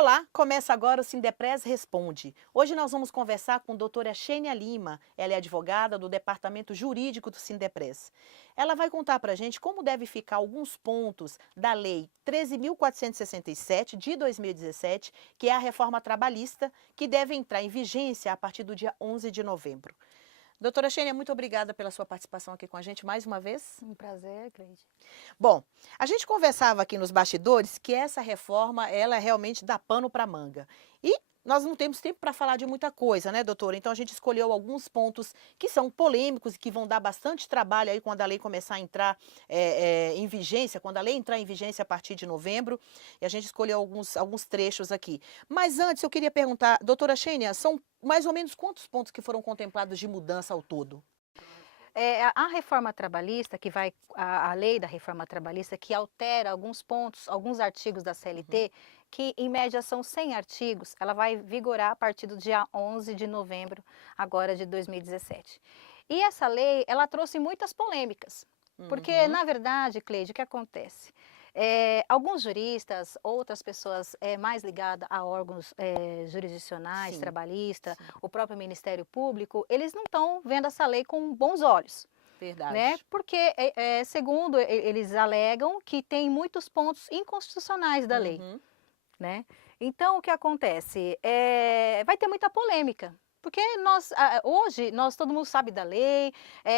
Olá, começa agora o Sindepres Responde. Hoje nós vamos conversar com a doutora Xênia Lima. Ela é advogada do Departamento Jurídico do Sindepres. Ela vai contar para a gente como deve ficar alguns pontos da Lei 13.467 de 2017, que é a reforma trabalhista, que deve entrar em vigência a partir do dia 11 de novembro. Doutora Xênia, muito obrigada pela sua participação aqui com a gente mais uma vez. Um prazer, Cleide. Bom, a gente conversava aqui nos bastidores que essa reforma, ela realmente dá pano para manga. E nós não temos tempo para falar de muita coisa, né, doutora? Então a gente escolheu alguns pontos que são polêmicos e que vão dar bastante trabalho aí quando a lei começar a entrar em vigência, quando a lei entrar em vigência a partir de novembro. E a gente escolheu alguns trechos aqui. Mas antes eu queria perguntar, doutora Xênia, são mais ou menos quantos pontos que foram contemplados de mudança ao todo? A reforma trabalhista, a lei da reforma trabalhista, que altera alguns pontos, alguns artigos da CLT, que em média são 100 artigos, ela vai vigorar a partir do dia 11 de novembro, agora de 2017. E essa lei, ela trouxe muitas polêmicas, porque, na verdade, Cleide, o que acontece? Alguns juristas, outras pessoas mais ligadas a órgãos jurisdicionais, Sim, trabalhista, sim. o próprio Ministério Público, eles não estão vendo essa lei com bons olhos, né? Verdade. Porque, segundo eles alegam que tem muitos pontos inconstitucionais da lei, Uhum. né? Então, o que acontece? Vai ter muita polêmica. Porque hoje, todo mundo sabe da lei,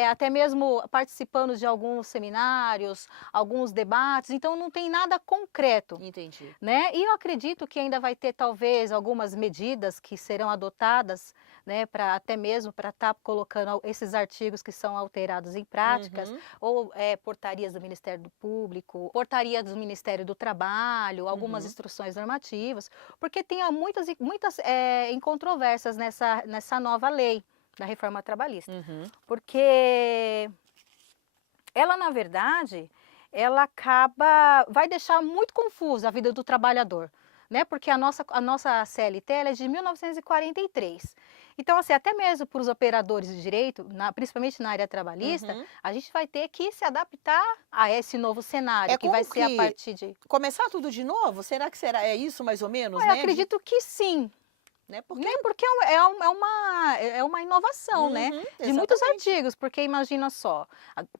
até mesmo participando de alguns seminários, alguns debates, então não tem nada concreto, Entendi. né? E eu acredito que ainda vai ter talvez algumas medidas que serão adotadas, né, até mesmo para estar colocando esses artigos que são alterados em práticas, Uhum. ou portarias do Ministério do Público, portaria do Ministério do Trabalho, algumas Uhum. instruções normativas, porque tem muitas incontrovérsias nessa nova lei da reforma trabalhista. Uhum. Porque ela, na verdade, vai deixar muito confusa a vida do trabalhador, né? Porque a nossa CLT ela é de 1943. Então, assim, até mesmo para os operadores de direito, principalmente na área trabalhista, Uhum. a gente vai ter que se adaptar a esse novo cenário, É que vai como ser a que partir de... começar tudo de novo? Será que será é isso mais ou menos, Eu né? acredito que sim, Né? Porque né, porque é uma inovação, né, uhum, de muitos exatamente. artigos, porque imagina só,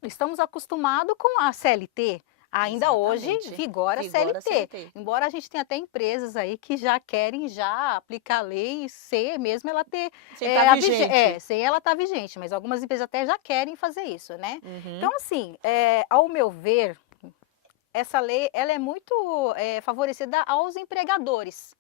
estamos acostumados com a CLT, ainda hoje Exatamente. vigora a Vigora a CLT, CLT. embora a gente tenha até empresas aí que já querem já aplicar a lei sem mesmo ela ter, Sim, tá vigente. sem ela estar vigente, mas algumas empresas até já querem fazer isso, né. Uhum. Então assim, ao meu ver, essa lei ela é muito favorecida aos empregadores.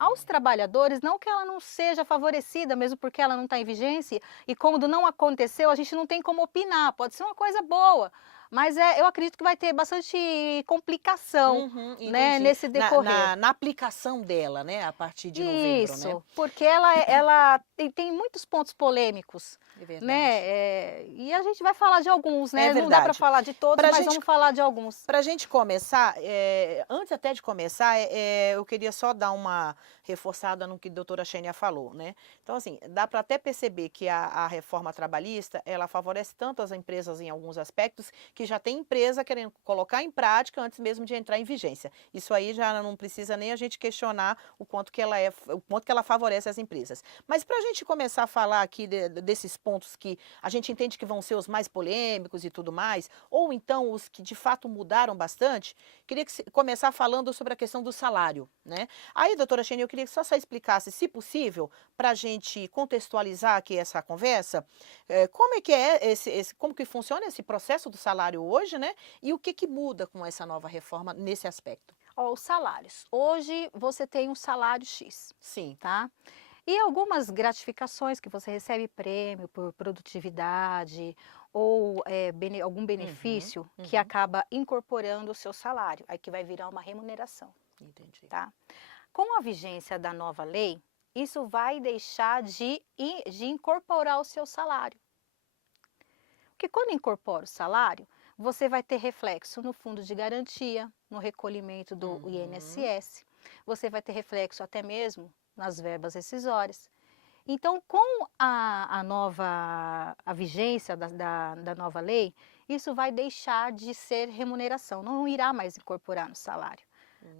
Aos trabalhadores, não que ela não seja favorecida, mesmo porque ela não está em vigência, e como não aconteceu, a gente não tem como opinar, pode ser uma coisa boa, mas eu acredito que vai ter bastante complicação, Uhum, né, entendi. nesse Na, decorrer. na, na aplicação dela, né? A partir de novembro, né? Isso, porque ela tem muitos pontos polêmicos, É verdade. né, e a gente vai falar de alguns, É né, não dá para verdade. falar de todos, Para mas gente vamos falar de alguns. Para a gente começar, antes até de começar, eu queria só dar uma reforçada no que a doutora Xênia falou, né? Então, assim, dá para até perceber que a reforma trabalhista, ela favorece tanto as empresas em alguns aspectos, que já tem empresa querendo colocar em prática antes mesmo de entrar em vigência. Isso aí já não precisa nem a gente questionar o quanto que ela favorece as empresas. Mas para a gente começar a falar aqui desses pontos que a gente entende que vão ser os mais polêmicos e tudo mais, ou então os que de fato mudaram bastante, queria começar falando sobre a questão do salário, né? Aí, doutora Xênia, eu queria que só você explicasse, se possível, para a gente contextualizar aqui essa conversa, como é que como que funciona esse processo do salário hoje, né? E o que que muda com essa nova reforma nesse aspecto? Ó, os salários. Hoje você tem um salário X, Sim. tá? E algumas gratificações que você recebe prêmio por produtividade ou algum Uhum, benefício que uhum, acaba incorporando o seu salário, aí que vai virar uma remuneração, entendi. tá? Com a vigência da nova lei, isso vai deixar de incorporar o seu salário. Porque quando incorpora o salário, você vai ter reflexo no fundo de garantia, no recolhimento do Uhum, INSS, você vai ter reflexo até mesmo nas verbas rescisórias. Então, com a vigência da nova lei, isso vai deixar de ser remuneração, não irá mais incorporar no salário.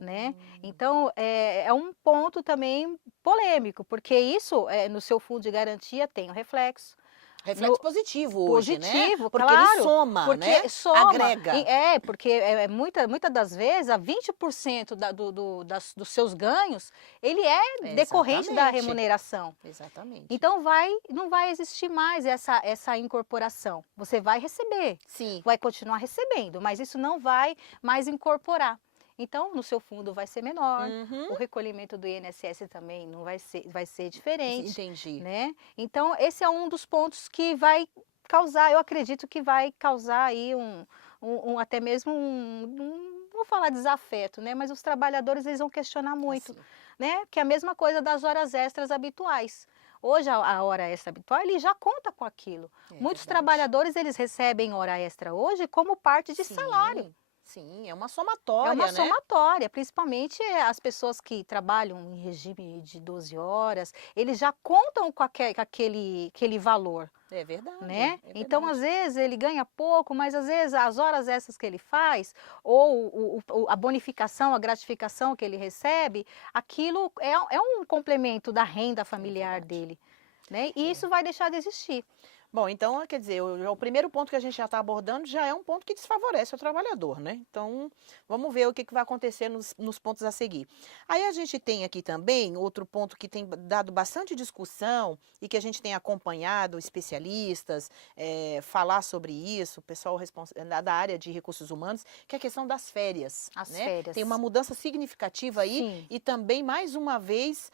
né? Hum. Então, é um ponto também polêmico, porque isso, no seu fundo de garantia tem o reflexo. Reflexo positivo hoje, né? Positivo, Porque ele claro, soma, né? porque soma, Agrega. porque muita das vezes, a 20% dos seus ganhos, ele é decorrente da Exatamente. remuneração. Exatamente. Então não vai existir mais essa incorporação. Você vai receber, Sim. vai continuar recebendo, mas isso não vai mais incorporar. Então, no seu fundo vai ser menor, Uhum. o recolhimento do INSS também não vai ser diferente, Entendi. né? Então, esse é um dos pontos que vai causar, eu acredito que vai causar aí até mesmo não vou falar desafeto, né? Mas os trabalhadores, eles vão questionar muito, Assim. né? Que é a mesma coisa das horas extras habituais. Hoje, a hora extra habitual, ele já conta com aquilo. É Muitos verdade. trabalhadores, eles recebem hora extra hoje como parte de salário. Sim. Sim, é uma É uma somatória, né? somatória, principalmente as pessoas que trabalham em regime de 12 horas, eles já contam com aquele valor, É verdade, né? é Então, às verdade. vezes, ele ganha pouco, mas às vezes as horas essas que ele faz, ou a bonificação, a gratificação que ele recebe, aquilo é um complemento da renda É familiar verdade. dele, né? E É. isso vai deixar de existir. Bom, então, quer dizer, o primeiro ponto que a gente já está abordando já é um ponto que desfavorece o trabalhador, né? Então, vamos ver o que vai acontecer nos pontos a seguir. Aí a gente tem aqui também outro ponto que tem dado bastante discussão e que a gente tem acompanhado especialistas falar sobre isso, o pessoal da área de recursos humanos, que é a questão das férias, As né? Tem uma férias. mudança significativa aí Sim. e também, mais uma vez,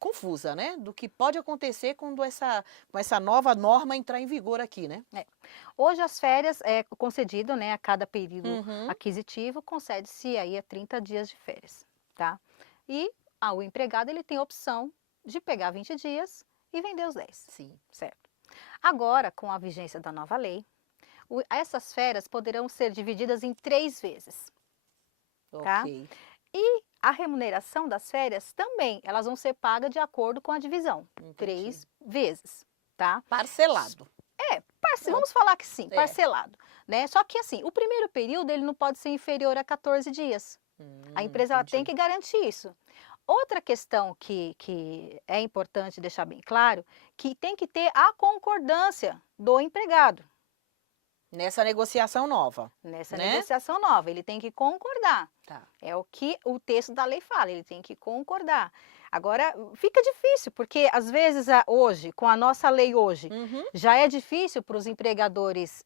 confusa, né? Do que pode acontecer quando com essa nova norma entrar em vigor aqui, né? Hoje as férias é concedido, né, a cada período Uhum. aquisitivo, concede-se aí a 30 dias de férias, tá? E o empregado, ele tem a opção de pegar 20 dias e vender os 10, Sim. certo? Agora, com a vigência da nova lei, essas férias poderão ser divididas em 3 vezes, tá? Ok. E a remuneração das férias também, elas vão ser pagas de acordo com a divisão, Entendi. 3 vezes, tá? Parcelado. Pronto. Vamos falar que sim, É. parcelado, né? Só que assim, o primeiro período ele não pode ser inferior a 14 dias. A empresa ela tem Entendi. que garantir isso. Outra questão que é importante deixar bem claro, que tem que ter a concordância do empregado Nessa negociação nova, nessa né? negociação nova. Ele tem que concordar. Tá. É o que o texto da lei fala, ele tem que concordar. Agora, fica difícil, porque às vezes hoje, com a nossa lei hoje, Uhum. já é difícil para os empregadores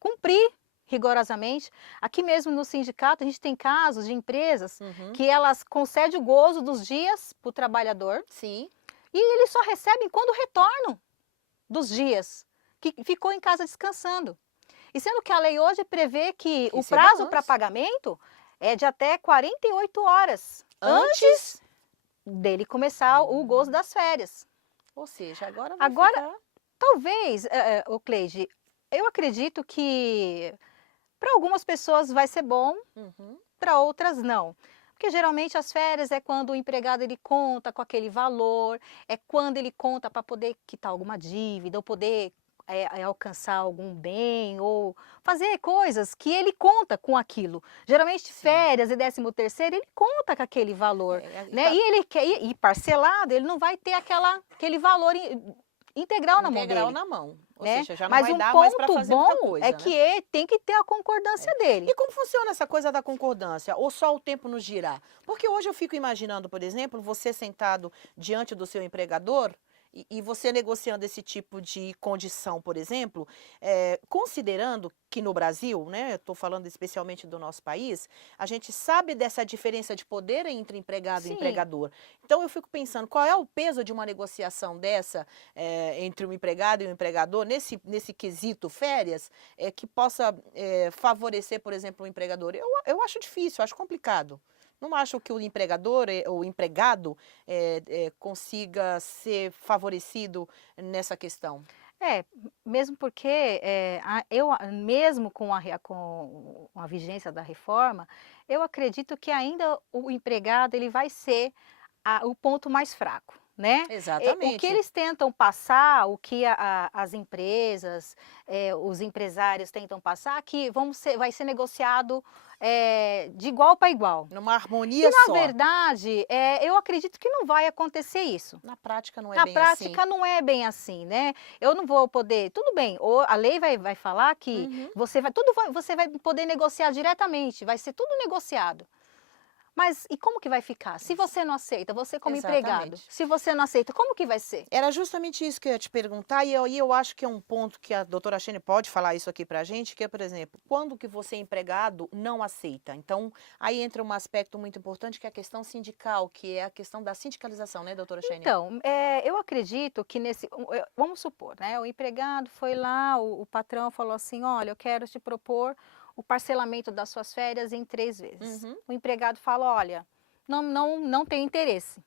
cumprir rigorosamente. Aqui mesmo no sindicato, a gente tem casos de empresas Uhum. que elas concedem o gozo dos dias para o trabalhador Sim. e eles só recebem quando retornam dos dias que ficou em casa descansando. E sendo que a lei hoje prevê que o Receba prazo para antes. pagamento é de até 48 horas Antes. dele começar o gozo das férias. Ou seja, agora vai Agora, ficar. talvez, ô Cleide, eu acredito que para algumas pessoas vai ser bom, Uhum. para outras não. Porque geralmente as férias é quando o empregado ele conta com aquele valor, é quando ele conta para poder quitar alguma dívida, ou poder alcançar algum bem, ou fazer coisas que ele conta com aquilo. Geralmente Sim. férias e 13º, ele conta com aquele valor, né? Tá E ele quer ir parcelado, ele não vai ter aquele valor integral na mão integral dele. na mão. Ou Né? seja, já não Mas vai um dar mais para ponto fazer muita bom coisa, é né? que tem que ter a concordância dele. E como funciona essa coisa da concordância? Ou só o tempo nos girar? Porque hoje eu fico imaginando, por exemplo, você sentado diante do seu empregador e você negociando esse tipo de condição, por exemplo, considerando que no Brasil, né, eu estou falando especialmente do nosso país, a gente sabe dessa diferença de poder entre empregado e Sim. empregador. Então eu fico pensando, qual é o peso de uma negociação dessa entre um empregado e um empregador, nesse quesito férias, que possa favorecer, por exemplo, o empregador? Eu acho difícil, eu acho complicado. Não acho que o empregador, o empregado, consiga ser favorecido nessa questão. Mesmo porque mesmo com a vigência da reforma, eu acredito que ainda o empregado ele vai ser o ponto mais fraco, né? O que Exatamente. eles tentam passar, o que as empresas, os empresários tentam passar, que vai ser negociado de igual para igual. Numa E harmonia na só. verdade, eu acredito que não vai acontecer isso. Na prática não é Na bem assim. prática não é bem assim, né? Eu não vou poder, tudo bem, a lei vai falar que Uhum. você vai poder negociar diretamente, vai ser tudo negociado. Mas e como que vai ficar? Se você não aceita, você como empregado, Exatamente. se você não aceita, como que vai ser? Era justamente isso que eu ia te perguntar, e eu acho que é um ponto que a doutora Shane pode falar isso aqui pra gente, que é, por exemplo, quando que você, empregado, não aceita? Então, aí entra um aspecto muito importante, que é a questão sindical, que é a questão da sindicalização, né, doutora Shane? Então, eu acredito que vamos supor, né, o empregado foi lá, o patrão falou assim, olha, eu quero te propor o parcelamento das suas férias em 3 vezes. Uhum. O empregado fala, olha, não tem interesse.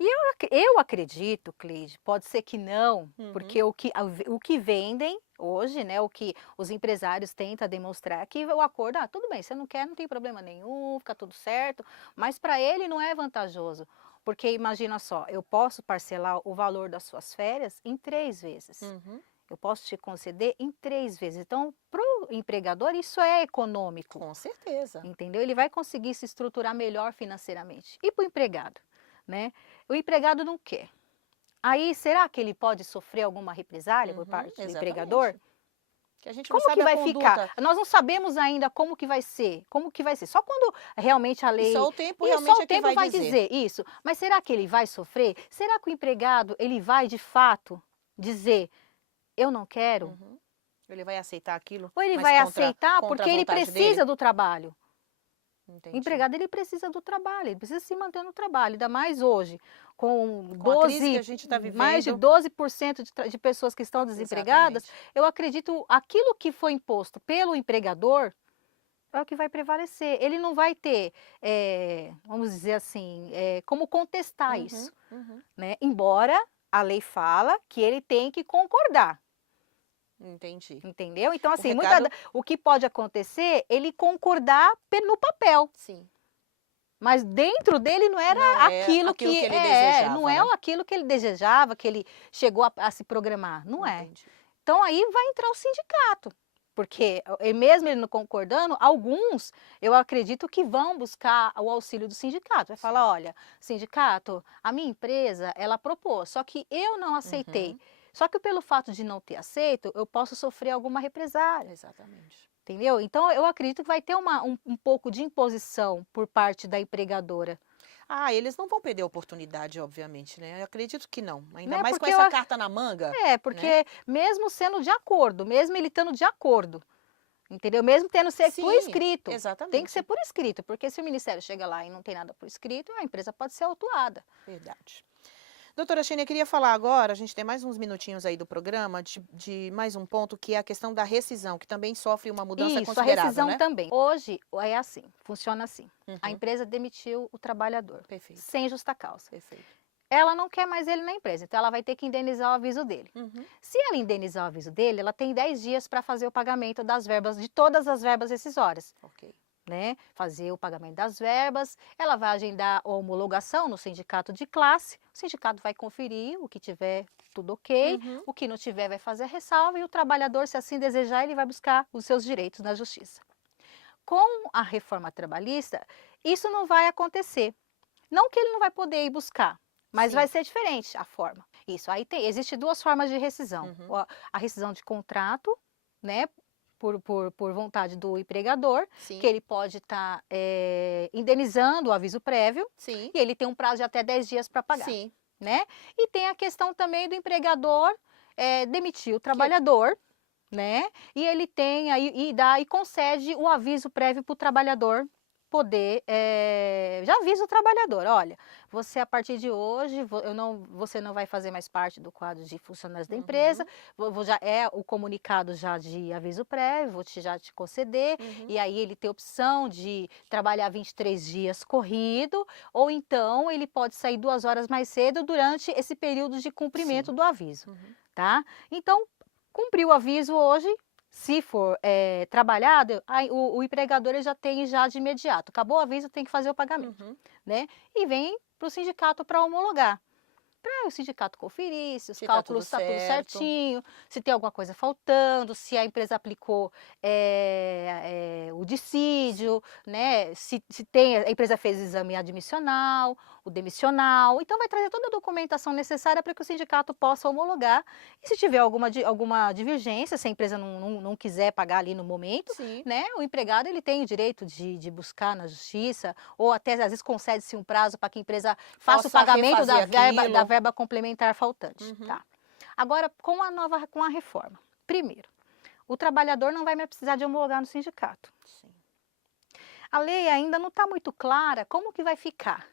E eu acredito, Cleide, pode ser que não, porque Uhum. o que vendem hoje, né, o que os empresários tentam demonstrar é que o acordo, tudo bem, você não quer, não tem problema nenhum, fica tudo certo, mas para ele não é vantajoso, porque imagina só, eu posso parcelar o valor das suas férias em 3 vezes. Uhum. Eu posso te conceder em 3 vezes. Então, para o empregador, isso é econômico, Com certeza. entendeu? Ele vai conseguir se estruturar melhor financeiramente. E para o empregado, né? O empregado não quer. Aí, será que ele pode sofrer alguma represália por parte do empregador? Exatamente. Que a gente não Como que sabe a vai conduta. ficar? Nós não sabemos ainda como que vai ser. Como que vai ser? Só quando realmente a E lei. só o tempo E realmente só o é que tempo vai dizer. dizer isso. Mas será que ele vai sofrer? Será que o empregado ele vai de fato dizer eu não quero? Uhum. Ele vai aceitar aquilo, Ou ele mas vai contra aceitar a porque ele vontade precisa dele? do trabalho? O Entendi. empregado ele precisa do trabalho, ele precisa se manter no trabalho, ainda mais hoje, com Com a crise que a 12, gente está mais de vivendo. 12% de pessoas que estão desempregadas, Exatamente. eu acredito aquilo que foi imposto pelo empregador é o que vai prevalecer. Ele não vai ter, vamos dizer assim, como contestar Uhum, isso, uhum. né? Embora a lei fala que ele tem que concordar. Entendi. Entendeu? Então, O assim, recado... o que pode acontecer, ele concordar no papel. Sim. Mas dentro dele não era Não é aquilo aquilo que ele não desejava, é né? aquilo que ele desejava, que ele chegou a se programar, não é. Entendi. Então aí vai entrar o sindicato, porque mesmo ele não concordando, alguns eu acredito que vão buscar o auxílio do sindicato. Vai falar, olha, sindicato, a minha empresa, ela propôs, só que eu não aceitei. Uhum. Só que pelo fato de não ter aceito, eu posso sofrer alguma represália. Exatamente. Entendeu? Então, eu acredito que vai ter um pouco de imposição por parte da empregadora. Ah, eles não vão perder a oportunidade, obviamente, né? Eu acredito que não. Ainda Né? mais com Porque essa carta na manga, né? porque mesmo sendo de acordo, mesmo ele estando de acordo, entendeu? Mesmo tendo que ser por Sim, escrito. Tem que exatamente. ser por escrito, porque se o Ministério chega lá e não tem nada por escrito, a empresa pode ser autuada. Verdade. Doutora Shane, eu queria falar agora, a gente tem mais uns minutinhos aí do programa, de mais um ponto, que é a questão da rescisão, que também sofre uma mudança Isso, a considerável, rescisão né? também. Hoje é assim, funciona assim. A Uhum. empresa demitiu o trabalhador, Perfeito, sem justa causa. perfeito. Ela não quer mais ele na empresa, então ela vai ter que indenizar o aviso dele. Uhum. Se ela indenizar o aviso dele, ela tem 10 dias para fazer o pagamento das verbas, de todas as verbas rescisórias, Ok. né? Fazer o pagamento das verbas, ela vai agendar a homologação no sindicato de classe, o sindicato vai conferir o que tiver tudo ok, Uhum. o que não tiver vai fazer a ressalva e o trabalhador, se assim desejar, ele vai buscar os seus direitos na justiça. Com a reforma trabalhista, isso não vai acontecer. Não que ele não vai poder ir buscar, mas Sim. vai ser diferente a forma. Isso, aí existe 2 formas de rescisão. Uhum. A rescisão de contrato, né, por vontade do empregador, Sim. que ele pode estar indenizando o aviso prévio, Sim. e ele tem um prazo de até 10 dias para pagar. Sim. Né? E tem a questão também do empregador demitir o trabalhador, né? E ele tem e concede o aviso prévio para o trabalhador poder, já avisa o trabalhador, olha, você a partir de hoje, você não vai fazer mais parte do quadro de funcionários da empresa, já é o comunicado já de aviso prévio, já te conceder, e aí ele tem opção de trabalhar 23 dias corrido, ou então ele pode sair 2 horas mais cedo durante esse período de cumprimento do aviso, tá? Então, cumpriu o aviso hoje, se for trabalhado, o empregador ele já tem já de imediato. Acabou o aviso, tem que fazer o pagamento, né? E vem para o sindicato para homologar. para o sindicato conferir se os Se tá tudo cálculos estão tudo certo. certinho, se tem alguma coisa faltando, se a empresa aplicou o dissídio, né? Se tem, a empresa fez o exame admissional, o demissional. Então, vai trazer toda a documentação necessária para que o sindicato possa homologar. E se tiver alguma divergência, se a empresa não quiser pagar ali no momento, Sim. né? O empregado ele tem o direito de buscar na justiça, ou até às vezes concede-se um prazo para que a empresa faça o Possa pagamento da refazer verba aquilo. complementar faltante. Uhum. Tá? Agora, com a reforma. Primeiro, o trabalhador não vai mais precisar de homologar no sindicato. Sim. A lei ainda não está muito clara como que vai ficar.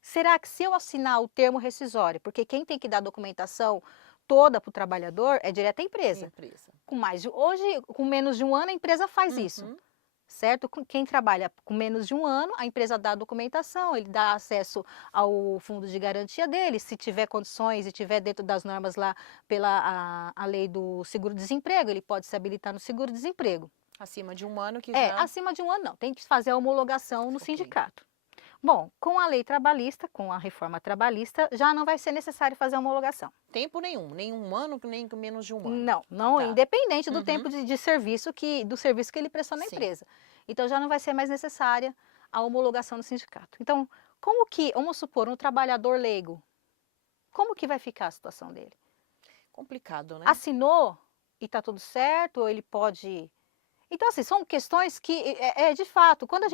Será que se eu assinar o termo rescisório, porque quem tem que dar a documentação toda para o trabalhador é direto à empresa. Hoje, com menos de um ano, a empresa faz isso. Certo? Quem trabalha com menos de um ano, a empresa dá a documentação, ele dá acesso ao fundo de garantia dele, se tiver condições e tiver dentro das normas lá pela a lei do seguro-desemprego, ele pode se habilitar no seguro-desemprego. Acima de um ano que já... Acima de um ano não, tem que fazer a homologação no sindicato. Bom, com a lei trabalhista, com a reforma trabalhista, já não vai ser necessário fazer a homologação. Tempo nenhum, nem um ano, nem menos de um ano. Não, Tá. independente do tempo de serviço do serviço que ele prestou na Sim. empresa. Então, já não vai ser mais necessária a homologação no sindicato. Então, vamos supor, um trabalhador leigo, como que vai ficar a situação dele? Complicado, né? Assinou e está tudo certo, ou ele pode... Então, assim, são questões que, de fato, quando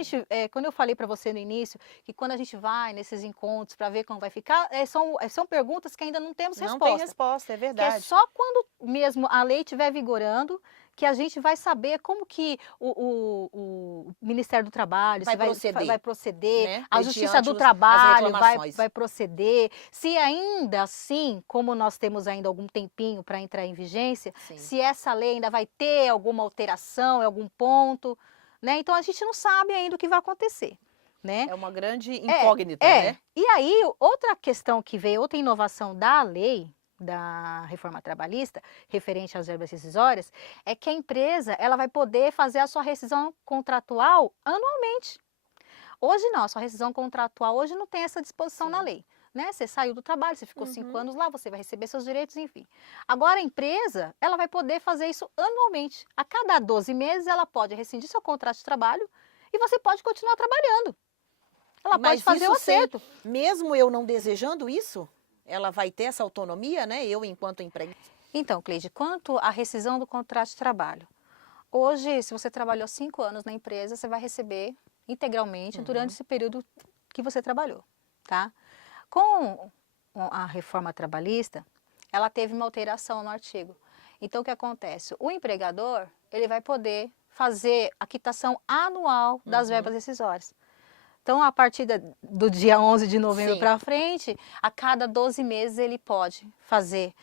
eu falei para você no início, que quando a gente vai nesses encontros para ver como vai ficar, são perguntas que ainda não temos resposta. Não tem resposta, é Que é verdade. só quando mesmo a lei estiver vigorando que a gente vai saber como que o Ministério do Trabalho vai proceder, né? a Justiça do Mediante Trabalho as reclamações. vai proceder, se ainda assim, como nós temos ainda algum tempinho para entrar em vigência, Sim. se essa lei ainda vai ter alguma alteração em algum ponto, né? Então a gente não sabe ainda o que vai acontecer. Né? É uma grande incógnita, né? E aí, outra questão que veio, outra inovação da lei, da reforma trabalhista, referente às verbas rescisórias, é que a empresa ela vai poder fazer a sua rescisão contratual anualmente. Hoje não, a sua rescisão contratual hoje não tem essa disposição na lei. Né? Você saiu do trabalho, você ficou 5 anos lá, você vai receber seus direitos, enfim. Agora a empresa, ela vai poder fazer isso anualmente. A cada 12 meses ela pode rescindir seu contrato de trabalho e você pode continuar trabalhando. Ela pode fazer o acerto. Mesmo eu não desejando isso, ela vai ter essa autonomia, né? Eu, enquanto empregada. Então, Cleide, quanto à rescisão do contrato de trabalho, hoje, se você trabalhou 5 anos na empresa, você vai receber integralmente durante esse período que você trabalhou, tá? Com a reforma trabalhista, ela teve uma alteração no artigo. Então, o que acontece? O empregador, ele vai poder fazer a quitação anual das verbas rescisórias. Então, a partir do dia 11 de novembro para frente, a cada 12 meses ele pode fazer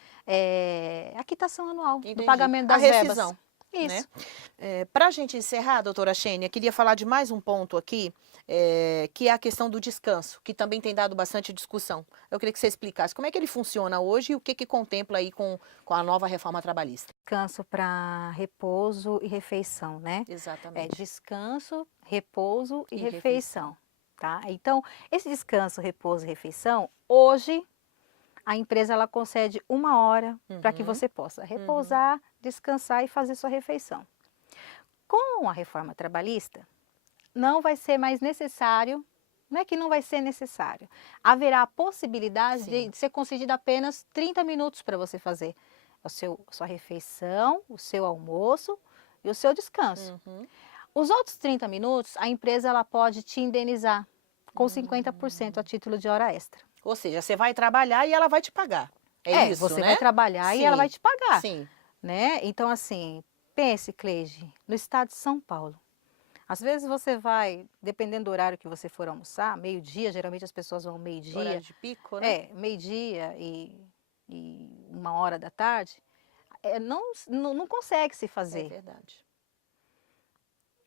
a quitação anual do pagamento das rescisão, verbas. Isso. Né? Para a gente encerrar, doutora Xênia, queria falar de mais um ponto aqui, que é a questão do descanso, que também tem dado bastante discussão. Eu queria que você explicasse como é que ele funciona hoje e o que contempla aí com a nova reforma trabalhista. Descanso para repouso e refeição, né? Exatamente. Descanso, repouso e refeição. Tá? Então, esse descanso, repouso e refeição, hoje a empresa ela concede 1 hora para que você possa repousar, descansar e fazer sua refeição. Com a reforma trabalhista, não vai ser mais necessário, não é que não vai ser necessário, haverá a possibilidade de ser concedido apenas 30 minutos para você fazer a sua refeição, o seu almoço e o seu descanso. Os outros 30 minutos, a empresa ela pode te indenizar com 50% a título de hora extra. Ou seja, você vai trabalhar e ela vai te pagar. Isso, você né? vai trabalhar e ela vai te pagar. Sim. Né? Então, assim, pense, Cleide, no estado de São Paulo. Às vezes você vai, dependendo do horário que você for almoçar, meio-dia, geralmente as pessoas vão meio-dia. Horário de pico, né? Meio-dia e 1h da tarde. Não consegue se fazer. É verdade.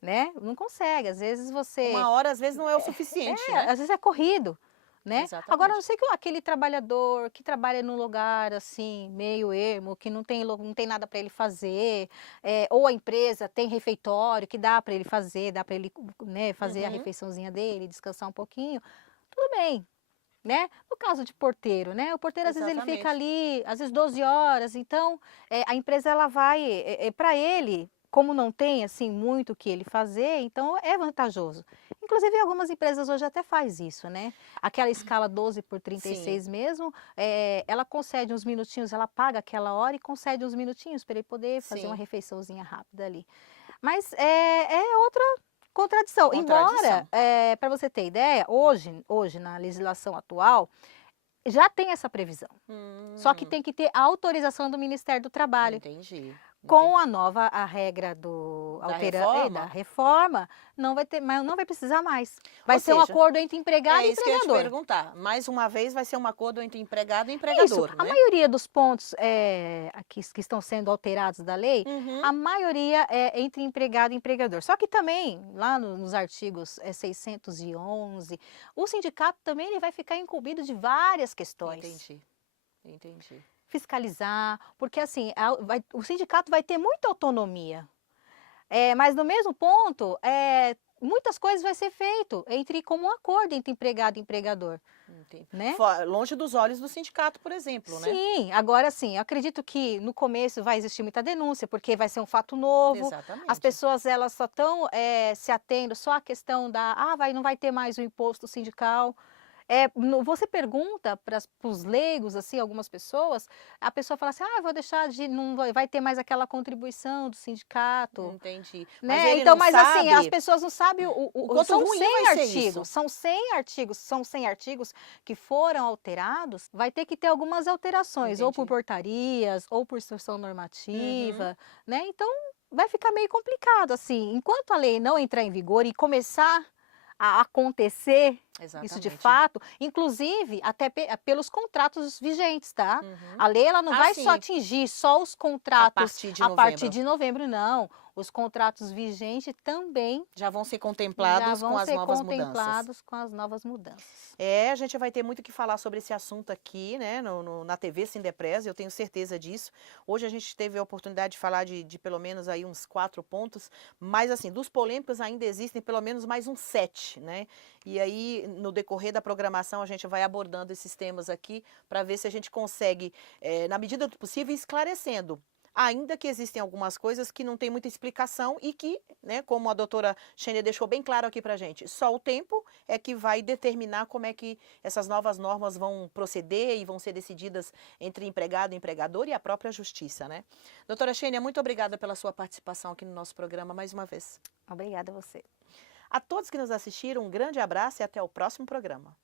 Né? Não consegue, às vezes você... 1 hora às vezes não é o suficiente, né? Às vezes é corrido, né? Exatamente. Agora, eu não sei que aquele trabalhador que trabalha num lugar assim, meio ermo, que não tem nada para ele fazer, ou a empresa tem refeitório que dá para ele fazer, dá para ele, né, fazer a refeiçãozinha dele, descansar um pouquinho, tudo bem. né? No caso de porteiro, né? O porteiro às vezes ele fica Exatamente. ali, às vezes 12 horas, então a empresa ela vai, para ele, como não tem assim muito o que ele fazer, então é vantajoso. Inclusive algumas empresas hoje até faz isso, né? Aquela escala 12 por Sim, 36 mesmo, ela concede uns minutinhos, ela paga aquela hora e concede uns minutinhos para ele poder fazer uma sim. refeiçãozinha rápida ali. Mas é outra contradição. Embora, Contradição. para você ter ideia, hoje na legislação atual, já tem essa previsão. Só que Hum, tem que ter a autorização do Ministério do Trabalho. entendi, Com entendi. a regra Da da reforma? reforma, não vai ter, mas não vai precisar mais. Ou Vai ser um seja, acordo entre empregado é e isso que eu ia te empregador. perguntar. Mais uma vez vai ser um acordo entre empregado e Isso, empregador, a né? maioria dos pontos, aqui que estão sendo alterados da lei, Uhum. a maioria é entre empregado e empregador. Só que também, lá nos artigos 611, o sindicato também ele vai ficar incumbido de várias questões. Entendi, entendi. Fiscalizar, porque assim, o sindicato vai ter muita autonomia. Mas no mesmo ponto, muitas coisas vai ser feito entre como um acordo entre empregado e empregador, Entendi. né? Longe dos olhos do sindicato, por exemplo, né? Sim, agora sim, eu acredito que no começo vai existir muita denúncia, porque vai ser um fato novo, as Exatamente. pessoas elas só estão se atendo só à questão não vai ter mais o imposto sindical. Você pergunta para os leigos, assim, algumas pessoas, a pessoa fala assim, vou deixar de, não vai ter mais aquela contribuição do sindicato, Entendi. Mas né? ele Então, não mas assim, as sabe pessoas não sabem, o quanto são ruim 100 vai ser artigos, isso. são 100 artigos que foram alterados, vai ter que ter algumas alterações, ou por Entendi. portarias, ou por instrução Uhum. normativa, né? Então, vai ficar meio complicado, assim, enquanto a lei não entrar em vigor e começar a acontecer isso de Exatamente. fato, inclusive até pelos contratos vigentes, tá? Uhum. A lei ela não Ah, vai só sim, atingir só os a contratos partir de a partir novembro. de novembro, não. Os contratos vigentes também Já vão ser já contemplados com vão as ser novas mudanças. contemplados com as novas mudanças. A gente vai ter muito o que falar sobre esse assunto aqui, né, na TV Sindepres, eu tenho certeza disso. Hoje a gente teve a oportunidade de falar de pelo menos aí uns 4 pontos, mas assim, dos polêmicos ainda existem pelo menos mais uns 7, né? E aí, no decorrer da programação, a gente vai abordando esses temas aqui para ver se a gente consegue, na medida do possível, ir esclarecendo. Ainda que existem algumas coisas que não tem muita explicação e que, né, como a doutora Xênia deixou bem claro aqui para gente, só o tempo é que vai determinar como é que essas novas normas vão proceder e vão ser decididas entre empregado e empregador e a própria justiça, né? Doutora Xênia, muito obrigada pela sua participação aqui no nosso programa mais uma vez. Obrigada a você. A todos que nos assistiram, um grande abraço e até o próximo programa.